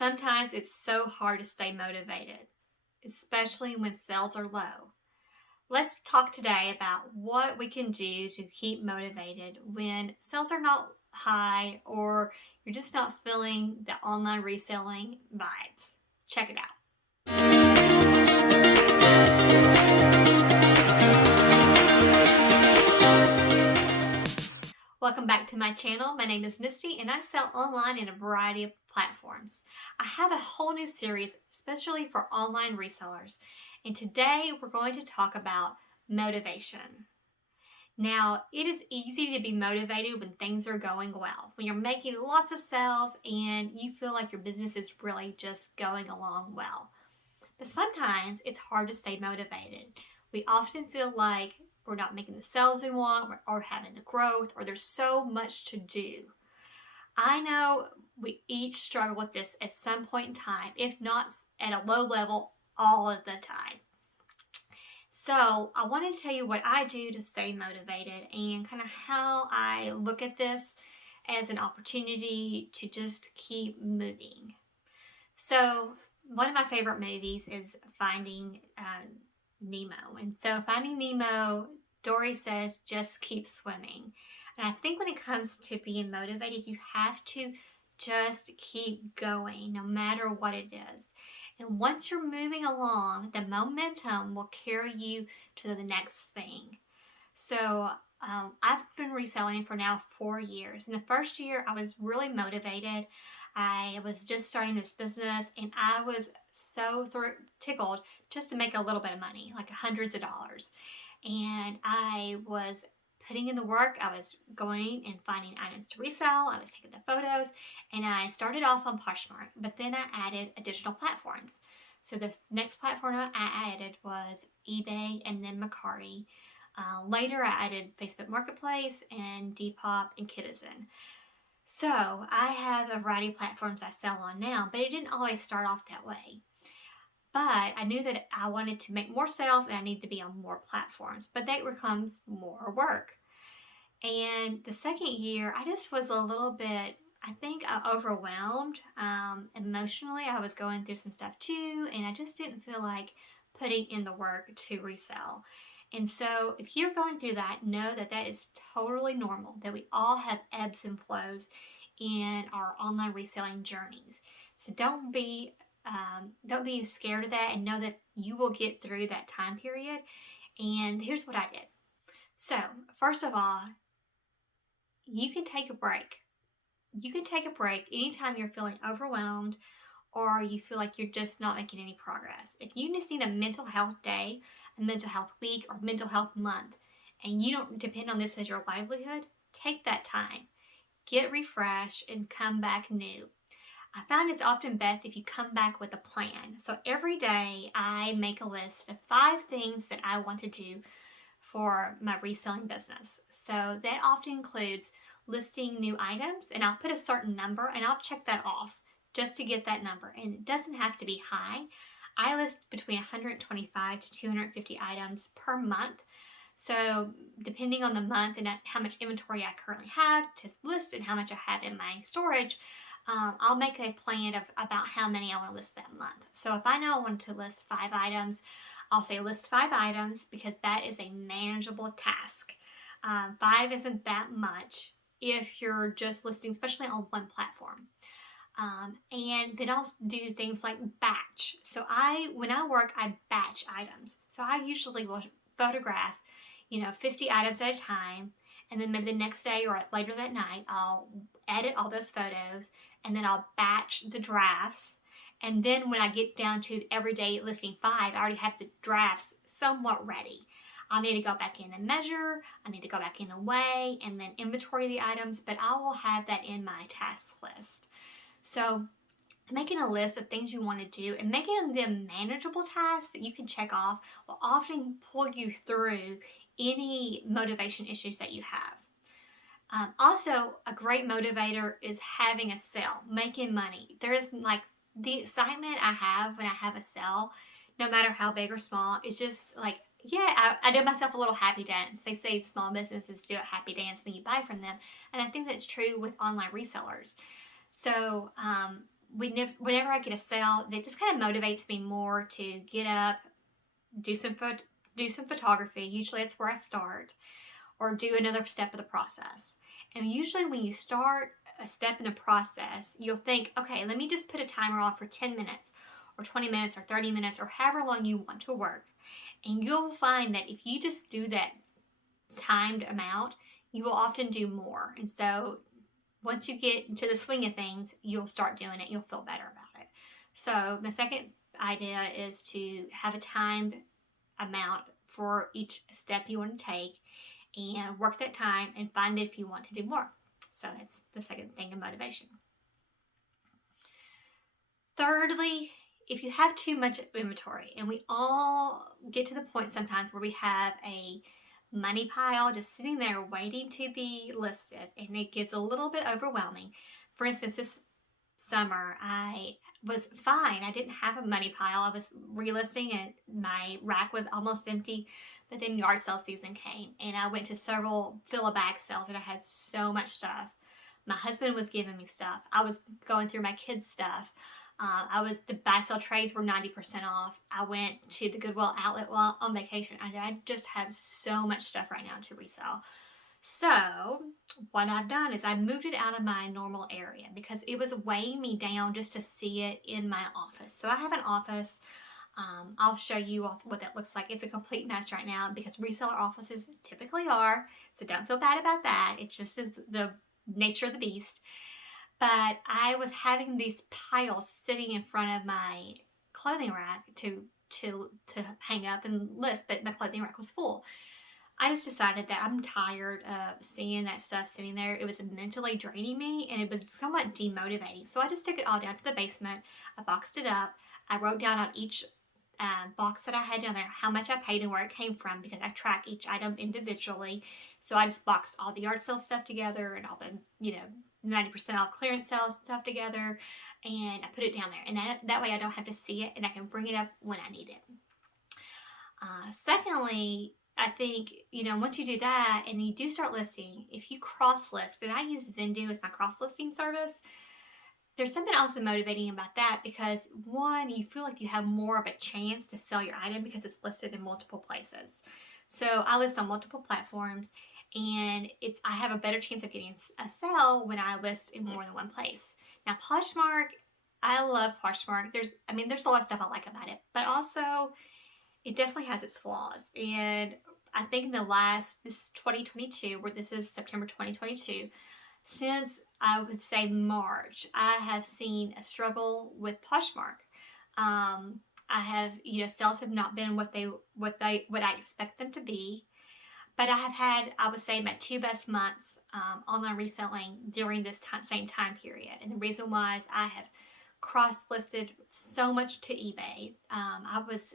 Sometimes it's so hard to stay motivated, especially when sales are low. Let's talk today about what we can do to keep motivated when sales are not high or you're just not feeling the online reselling vibes. Check it out. Welcome back to my channel. My name is Misty and I sell online in a variety of platforms. I have a whole new series especially for online resellers, and today we're going to talk about motivation. Now, it is easy to be motivated when things are going well, when you're making lots of sales and you feel like your business is really just going along well. But sometimes it's hard to stay motivated. We often feel like we're not making the sales we want or having the growth, or there's so much to do. I know we each struggle with this at some point in time, if not at a low level all of the time. So I wanted to tell you what I do to stay motivated and kind of how I look at this as an opportunity to just keep moving. So one of my favorite movies is Finding Nemo. And so Finding Nemo, Dory says, just keep swimming. And I think when it comes to being motivated, you have to just keep going no matter what it is. And once you're moving along, the momentum will carry you to the next thing. So I've been reselling for now 4 years. In the first year, I was really motivated. I was just starting this business and I was so tickled just to make a little bit of money, like hundreds of dollars. And I was putting in the work. I was going and finding items to resell. I was taking the photos, and I started off on Poshmark, but then I added additional platforms. So the next platform I added was eBay and then Mercari. Later, I added Facebook Marketplace and Depop and Citizen. So I have a variety of platforms I sell on now, but it didn't always start off that way. But I knew that I wanted to make more sales and I needed to be on more platforms, but that becomes more work. And the second year, I just was a little bit, I think, overwhelmed. Emotionally, I was going through some stuff too, and I just didn't feel like putting in the work to resell. And so if you're going through that, know that that is totally normal, that we all have ebbs and flows in our online reselling journeys. So don't be scared of that, and know that you will get through that time period. And here's what I did. So first of all, you can take a break. You can take a break anytime you're feeling overwhelmed or you feel like you're just not making any progress. If you just need a mental health day, a mental health week, or mental health month, and you don't depend on this as your livelihood, take that time. Get refreshed and come back new. I found it's often best if you come back with a plan. So every day I make a list of 5 things that I want to do for my reselling business. So that often includes listing new items, and I'll put a certain number and I'll check that off just to get that number. And it doesn't have to be high. I list between 125 to 250 items per month. So depending on the month and how much inventory I currently have to list and how much I have in my storage, I'll make a plan of about how many I want to list that month. So if I know I want to list 5 items, I'll say list 5 items because that is a manageable task. 5 isn't that much if you're just listing, especially on one platform. And then I'll do things like batch. So when I work, I batch items. So I usually will photograph, 50 items at a time. And then maybe the next day or later that night, I'll edit all those photos and then I'll batch the drafts. And then when I get down to every day listing 5, I already have the drafts somewhat ready. I'll need to go back in and measure. I need to go back in and weigh and then inventory the items, but I will have that in my task list. So making a list of things you want to do and making them manageable tasks that you can check off will often pull you through any motivation issues that you have. Also, a great motivator is having a sale, making money. There's like the excitement I have when I have a sale, no matter how big or small, is just like, yeah, I did myself a little happy dance. They say small businesses do a happy dance when you buy from them. And I think that's true with online resellers. So whenever I get a sale, that just kind of motivates me more to get up, do some do some photography. Usually that's where I start, or do another step of the process. And usually when you start a step in the process, you'll think, okay, let me just put a timer on for 10 minutes or 20 minutes or 30 minutes or however long you want to work. And you'll find that if you just do that timed amount, you will often do more. And so once you get into the swing of things, you'll start doing it. You'll feel better about it. So my second idea is to have a timed amount for each step you want to take and work that time and find if you want to do more. So that's the second thing of motivation. Thirdly, if you have too much inventory, and we all get to the point sometimes where we have a money pile just sitting there waiting to be listed, and it gets a little bit overwhelming. For instance, this summer I was fine. I didn't have a money pile. I was relisting and my rack was almost empty. But then yard sale season came and I went to several fill a bag sales and I had so much stuff. My husband was giving me stuff. I was going through my kids' stuff. The bag sale trays were 90% off. I went to the Goodwill outlet while on vacation. I just have so much stuff right now to resell. So what I've done is I've moved it out of my normal area because it was weighing me down just to see it in my office. So I have an office. I'll show you what that looks like. It's a complete mess right now because reseller offices typically are. So don't feel bad about that. It just is the nature of the beast. But I was having these piles sitting in front of my clothing rack to hang up and list, but my clothing rack was full. I just decided that I'm tired of seeing that stuff sitting there. It was mentally draining me and it was somewhat demotivating. So I just took it all down to the basement. I boxed it up. I wrote down on each box that I had down there how much I paid and where it came from because I track each item individually. So I just boxed all the yard sale stuff together and all the 90% off clearance sales stuff together, and I put it down there. And that way I don't have to see it and I can bring it up when I need it. Secondly, I think, once you do that and you do start listing, if you cross list, and I use Vendoo as my cross listing service, there's something also motivating about that because one, you feel like you have more of a chance to sell your item because it's listed in multiple places. So I list on multiple platforms and I have a better chance of getting a sale when I list in more than one place. Now Poshmark, I love Poshmark. There's a lot of stuff I like about it, but also it definitely has its flaws. And I think this is 2022, where this is September 2022, since I would say March, I have seen a struggle with Poshmark. I have, sales have not been what I expect them to be, but I have had, I would say, my two best months online reselling during this same time period. And the reason why is I have cross-listed so much to eBay. I was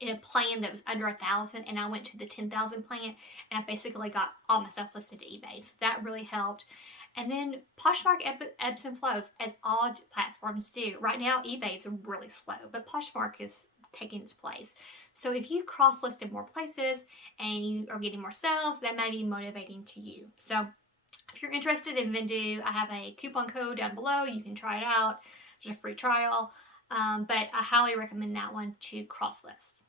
in a plan that was under 1,000 and I went to the 10,000 plan and I basically got all my stuff listed to eBay. So that really helped. And then Poshmark ebbs and flows as all platforms do. Right now eBay is really slow, but Poshmark is taking its place. So if you cross list in more places and you are getting more sales, that may be motivating to you. So if you're interested in Vendoo, I have a coupon code down below. You can try it out. There's a free trial. But I highly recommend that one to cross list.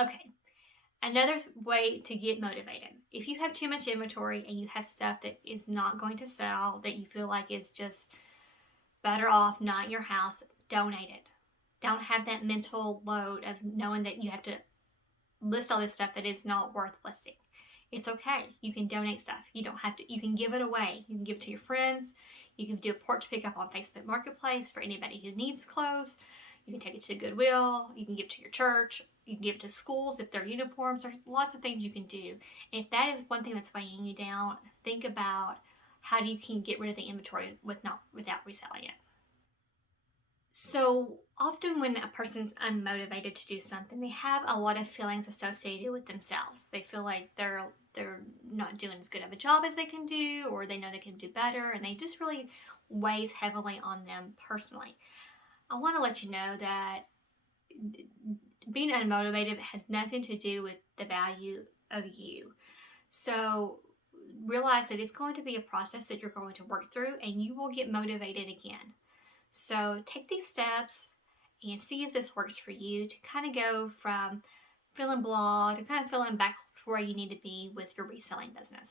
Okay, another way to get motivated. If you have too much inventory and you have stuff that is not going to sell, that you feel like is just better off not in your house, donate it. Don't have that mental load of knowing that you have to list all this stuff that is not worth listing. It's okay. You can donate stuff. You don't have to, you can give it away. You can give it to your friends. You can do a porch pickup on Facebook Marketplace for anybody who needs clothes. You can take it to Goodwill. You can give it to your church. You can give it to schools if they're uniforms. There's lots of things you can do. And if that is one thing that's weighing you down, think about how you can get rid of the inventory without reselling it. So often when a person's unmotivated to do something, they have a lot of feelings associated with themselves. They feel like they're not doing as good of a job as they can do, or they know they can do better, and they just really weighs heavily on them personally. I want to let you know that being unmotivated has nothing to do with the value of you. So realize that it's going to be a process that you're going to work through, and you will get motivated again. So take these steps and see if this works for you to kind of go from feeling blah to kind of feeling back to where you need to be with your reselling business.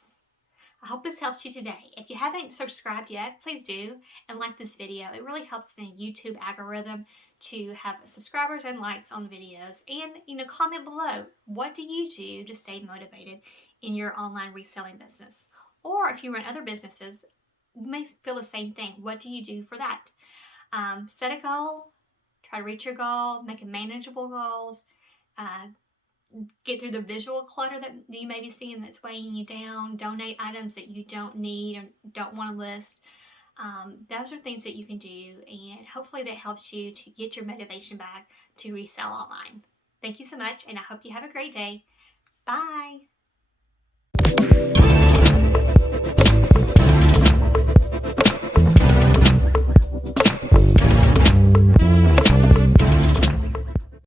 I hope this helps you today. If you haven't subscribed yet, please do, and like this video. It really helps the YouTube algorithm to have subscribers and likes on videos. And comment below, what do you do to stay motivated in your online reselling business? Or if you run other businesses, you may feel the same thing. What do you do for that? Set a goal, try to reach your goal, make manageable goals, get through the visual clutter that you may be seeing that's weighing you down, donate items that you don't need or don't want to list. Those are things that you can do, and hopefully that helps you to get your motivation back to resell online. Thank you so much, and I hope you have a great day. Bye.